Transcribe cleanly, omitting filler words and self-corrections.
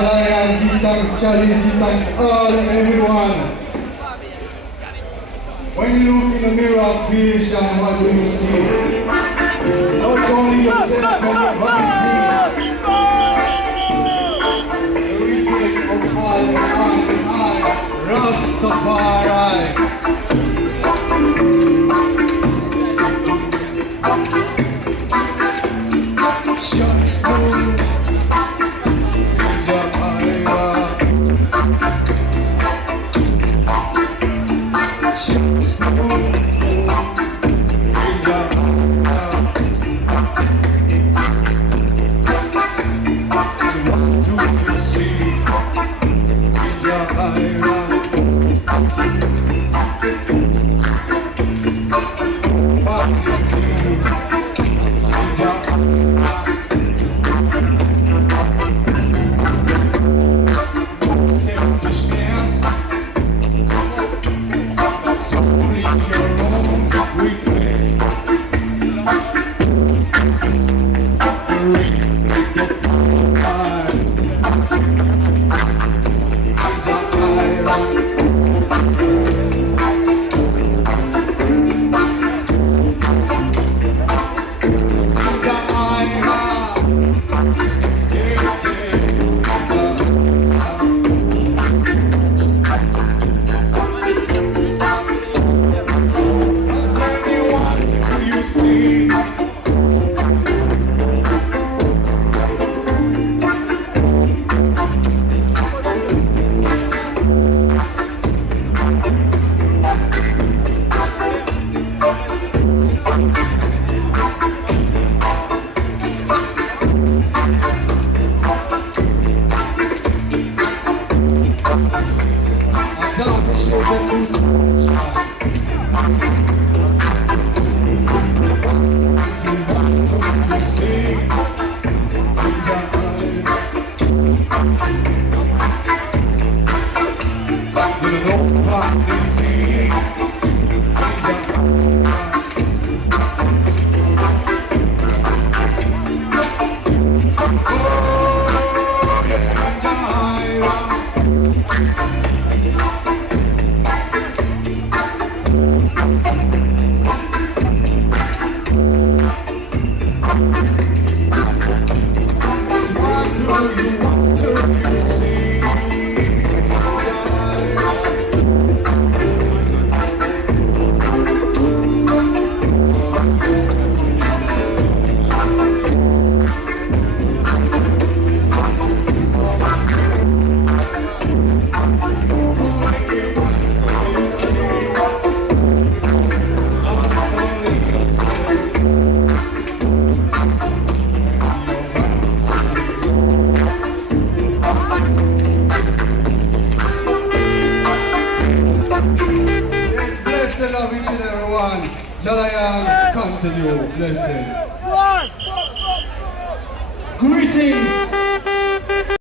Give thanks, Charlies, give thanks all and everyone. When you look in the mirror of creation, what do you see? Not only yourself and your body, the reflect of I, Rastafari. Shots through. Jalayan, continue, listen. Greetings